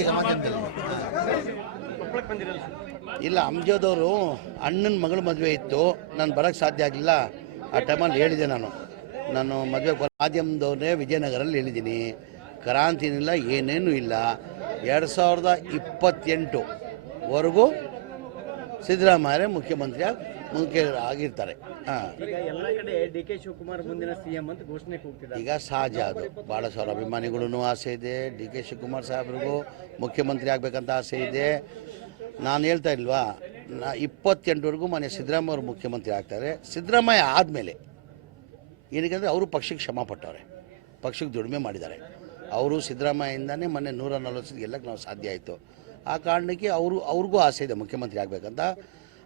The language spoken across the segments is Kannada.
ಈಗ ಮಾಧ್ಯಮದಲ್ಲಿ ಕೊಪ್ಪಳಕ್ಕೆ ಬಂದಿರಲ್ಲ ಇಲ್ಲ, ಅಂಜದವರು ಅಣ್ಣನ ಮಗಳ ಮದುವೆ ಇತ್ತು, ನಾನು ಬರೋಕ್ಕೆ ಸಾಧ್ಯ ಆಗಲಿಲ್ಲ. ಆ ಟೈಮಲ್ಲಿ ಹೇಳಿದೆ ನಾನು ಮದುವೆ ಮಾಧ್ಯಮದವ್ರನ್ನೇ ವಿಜಯನಗರಲ್ಲಿ ಹೇಳಿದ್ದೀನಿ. ಕ್ರಾಂತಿನಿಲ್ಲ, ಏನೇನೂ ಇಲ್ಲ. 2028ವರೆಗೂ ಸಿದ್ದರಾಮಯ್ಯ ಮುಖ್ಯಮಂತ್ರಿ ಆಗಿರ್ತಾರೆ. ಈಗ ಎಲ್ಲ ಕಡೆ ಡಿ ಕೆ ಶಿವಕುಮಾರ್ ಮುಂದಿನ ಸಿಎಂ ಅಂತ ಘೋಷಣೆ ಕೂಗ್ತಿದ್ದಾರೆ. ಈಗ ಸಹಜ, ಅದು ಭಾಳ ಸಾವಿರ ಅಭಿಮಾನಿಗಳೂ ಆಸೆ ಇದೆ. ಡಿ ಕೆ ಶಿವಕುಮಾರ್ ಸಾಹೇಬ್ರಿಗೂ ಮುಖ್ಯಮಂತ್ರಿ ಆಗಬೇಕಂತ ಆಸೆ ಇದೆ. ನಾನು ಹೇಳ್ತಾ ಇಲ್ವಾ, 28ವರೆಗೂ ಮನೆ ಸಿದ್ದರಾಮಯ್ಯ ಅವರು ಮುಖ್ಯಮಂತ್ರಿ ಆಗ್ತಾರೆ. ಸಿದ್ದರಾಮಯ್ಯ ಆದಮೇಲೆ ಏನಕ್ಕೆ ಅವರು ಪಕ್ಷಕ್ಕೆ ಶ್ರಮ ಪಟ್ಟವ್ರೆ, ಪಕ್ಷಕ್ಕೆ ದುಡಿಮೆ ಮಾಡಿದ್ದಾರೆ. ಅವರು ಸಿದ್ದರಾಮಯ್ಯಯಿಂದನೇ ಮೊನ್ನೆ 140 ಗೆಲ್ಲಕ್ಕೆ ನಾವು ಸಾಧ್ಯ ಆಯಿತು. ಆ ಕಾರಣಕ್ಕೆ ಅವ್ರಿಗೂ ಆಸೆ ಇದೆ ಮುಖ್ಯಮಂತ್ರಿ ಆಗಬೇಕಂತ.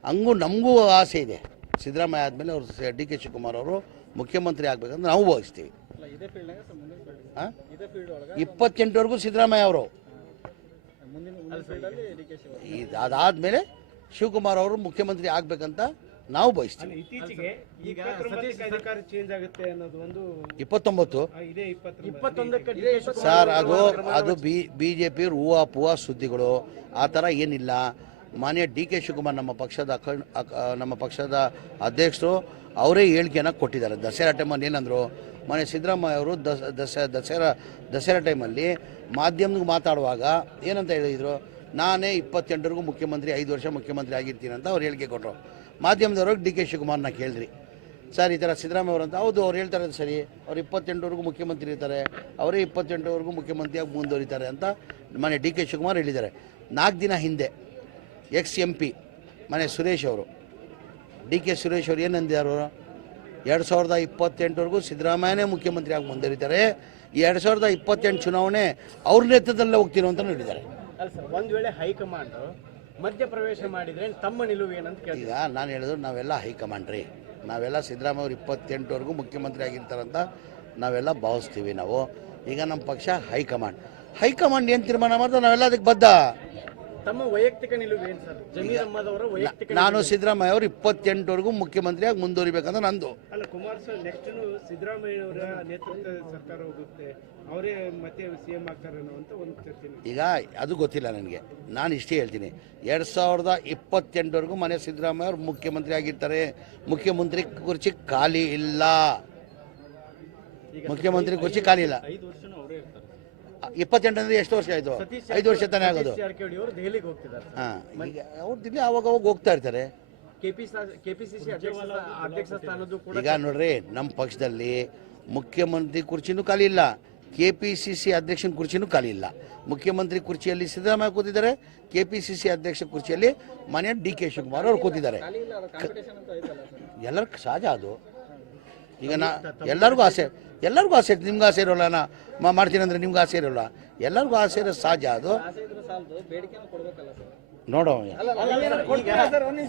ಹಂಗೂ ನಮಗೂ ಆಸೆ ಇದೆ. ಸಿದ್ದರಾಮಯ್ಯ ಆದಮೇಲೆ ಅವರು ಡಿ ಕೆ ಶಿವಕುಮಾರ್ ಅವರು ಮುಖ್ಯಮಂತ್ರಿ ಆಗಬೇಕಂತ ನಾವು ಭಾವಿಸ್ತೀವಿ. 28ವರೆಗೂ ಸಿದ್ದರಾಮಯ್ಯ ಅವರು, ಅದಾದಮೇಲೆ ಶಿವಕುಮಾರ್ ಅವರು ಮುಖ್ಯಮಂತ್ರಿ ಆಗಬೇಕಂತ ನಾವು ಬಯಸ್ತೀವಿ. ಇತ್ತೀಚೆಗೆ ಈಗ ಅಧಿಕಾರ ಚೇಂಜ್ ಆಗುತ್ತೆ ಅನ್ನೋದು ಒಂದು 29 ಸರ್, ಅದು BJP ಹೂವಾ ಸುದ್ದಿಗಳು, ಆ ಥರ ಏನಿಲ್ಲ. ಮಾನ್ಯ ಡಿ ಕೆ ಶಿವಕುಮಾರ್ ನಮ್ಮ ಪಕ್ಷದ ಅಧ್ಯಕ್ಷರು ಅವರೇ ಹೇಳಿಕೆಯನ್ನು ಕೊಟ್ಟಿದ್ದಾರೆ. ದಸರಾ ಟೈಮಲ್ಲಿ ಏನಂದರು, ಮಾನ್ಯ ಸಿದ್ದರಾಮಯ್ಯ ಅವರು ದಸರಾ ಟೈಮಲ್ಲಿ ಮಾಧ್ಯಮಕ್ಕೆ ಮಾತಾಡುವಾಗ ಏನಂತ ಹೇಳಿದರು, ನಾನೇ 28ವರೆಗೂ ಮುಖ್ಯಮಂತ್ರಿ, 5 ವರ್ಷ ಮುಖ್ಯಮಂತ್ರಿ ಆಗಿರ್ತೀನಿ ಅಂತ ಅವ್ರು ಹೇಳಿಕೆ ಕೊಟ್ಟರು. ಮಾಧ್ಯಮದವ್ರಿಗೆ ಡಿ ಕೆ ಶಿವಕುಮಾರ್ನ ಕೇಳಿದ್ರಿ, ಸರ್ ಈ ಥರ ಸಿದ್ದರಾಮಯ್ಯ ಅವರು ಅಂತ. ಹೌದು, ಅವ್ರು ಹೇಳ್ತಾರೆ ಸರಿ, ಅವ್ರು 28ವರೆಗೂ ಮುಖ್ಯಮಂತ್ರಿ ಇರ್ತಾರೆ, ಅವರೇ 28ವರೆಗೂ ಮುಖ್ಯಮಂತ್ರಿಯಾಗಿ ಮುಂದುವರಿತಾರೆ ಅಂತ ಮನೆ ಡಿ ಕೆ ಶಿವಕುಮಾರ್ ಹೇಳಿದ್ದಾರೆ. 4 ದಿನ ಹಿಂದೆ ex-MP ಮನೆ ಸುರೇಶ್ ಅವರು, ಡಿ ಕೆ ಸುರೇಶ್ ಅವರು ಏನಂದಿದ್ದಾರೆ, 2028ವರೆಗೂ ಸಿದ್ದರಾಮಯ್ಯನೇ ಮುಖ್ಯಮಂತ್ರಿಯಾಗಿ ಮುಂದುವರಿತಾರೆ, 2028 ಚುನಾವಣೆ ಅವ್ರ ನೇತೃತ್ವದಲ್ಲೇ ಹೋಗ್ತೀನೋ ಅಂತ ಹೇಳಿದ್ದಾರೆ. ಅಲ್ಲ ಸರ್, ಒಂದು ವೇಳೆ ಹೈಕಮಾಂಡ್ ಮಧ್ಯಪ್ರವೇಶ ಮಾಡಿದರೆ ತಮ್ಮ ನಿಲುವು ಏನಂತ ಕೇಳಿ. ಈಗ ನಾನು ಹೇಳಿದ್ರು, ನಾವೆಲ್ಲ ಹೈಕಮಾಂಡ್ ರೀ, ನಾವೆಲ್ಲ ಸಿದ್ದರಾಮಯ್ಯ ಅವರು 28ವರೆಗೂ ಮುಖ್ಯಮಂತ್ರಿ ಆಗಿರ್ತಾರಂತ ನಾವೆಲ್ಲ ಭಾವಿಸ್ತೀವಿ. ಈಗ ನಮ್ಮ ಪಕ್ಷ ಹೈಕಮಾಂಡ್ ಏನು ತೀರ್ಮಾನ ಮಾಡಿದ್ರೆ ನಾವೆಲ್ಲ ಅದಕ್ಕೆ ಬದ್ಧ. ತಮ್ಮ ವೈಯಕ್ತಿಕ ನಿಲುವು ಏನು ಸರ್? ಜಮೀರ್ ಅಹ್ಮದ್ ಅವರ ವೈಯಕ್ತಿಕ ನಾನು ಸಿದ್ದರಾಮಯ್ಯ ಅವರು 28ವರೆಗೂ ಮುಖ್ಯಮಂತ್ರಿಯಾಗಿ ಮುಂದುವರಿಬೇಕಂತ ನಂದು. ಅಲ್ಲ, ಕುಮಾರಸ್ವಾಮಿ ನೆಕ್ಸ್ಟ್ ಸಿದ್ದರಾಮಯ್ಯ ಅವರ ನೇತೃತ್ವದ ಸರ್ಕಾರ ಹೋಗುತ್ತೆ, ಅವರೇ ಮತ್ತೆ ಸಿಎಂ ಆಗ್ತಾರೆ ಅಂತ ಒಂದು ಚರ್ಚೆ. ಈಗ ಅದು ಗೊತ್ತಿಲ್ಲ ನನಗೆ. ನಾನು ಇಷ್ಟೇ ಹೇಳ್ತೀನಿ, 2028ವರೆಗೂ ಮನೆ ಸಿದ್ದರಾಮಯ್ಯ ಅವರು ಮುಖ್ಯಮಂತ್ರಿ ಆಗಿರ್ತಾರೆ. ಮುಖ್ಯಮಂತ್ರಿ ಕುರ್ಚಿ ಖಾಲಿ ಇಲ್ಲ, ಮುಖ್ಯಮಂತ್ರಿ ಕುರ್ಚಿ ಖಾಲಿ ಇಲ್ಲ. 28 ಅಂದರೆ ಎಷ್ಟು ವರ್ಷ ಆಯಿತು? 5 ವರ್ಷ ತಾನೇ ಆಗೋದು. ದೆಹಲಿಗೆ ಹೋಗ್ತಿದ್ದಾರೆ. ಈಗ ಅವ್ರು ದಿಲ್ಲಿ ಅವಾಗ ಹೋಗ್ತಾ ಇರ್ತಾರೆ. ಕೆಪಿಸಿಸಿ ಅಧ್ಯಕ್ಷ ಸ್ಥಾನದ್ದು ಕೂಡ ಈಗ ನೋಡ್ರಿ, ನಮ್ಮ ಪಕ್ಷದಲ್ಲಿ ಮುಖ್ಯಮಂತ್ರಿ ಕುರ್ಚಿನೂ ಖಾಲಿ ಇಲ್ಲ, KPCC ಅಧ್ಯಕ್ಷನ ಕುರ್ಚಿನೂ ಖಾಲಿ ಇಲ್ಲ. ಮುಖ್ಯಮಂತ್ರಿ ಕುರ್ಚಿಯಲ್ಲಿ ಸಿದ್ದರಾಮಯ್ಯ ಕೂತಿದ್ದಾರೆ, KPCC ಅಧ್ಯಕ್ಷ ಕುರ್ಚಿಯಲ್ಲಿ ಮನೆ ಡಿ ಕೆ ಶಿವಕುಮಾರ್ ಅವರು ಕೂತಿದ್ದಾರೆ. ಎಲ್ಲರಿಗೂ ಸಹಜ ಅದು. ಈಗ ಎಲ್ಲರಿಗೂ ಆಸೆ ನಿಮ್ಗೆ ಆಸೆ ಇರೋಲ್ಲ, ಮಾಡ್ತೀನಿ ಅಂದರೆ ನಿಮ್ಗೆ ಆಸೆ ಇರೋಲ್ಲ, ಎಲ್ಲರಿಗೂ ಆಸೆ ಇರೋ ಸಹಜ ಅದು. ನೋಡೋ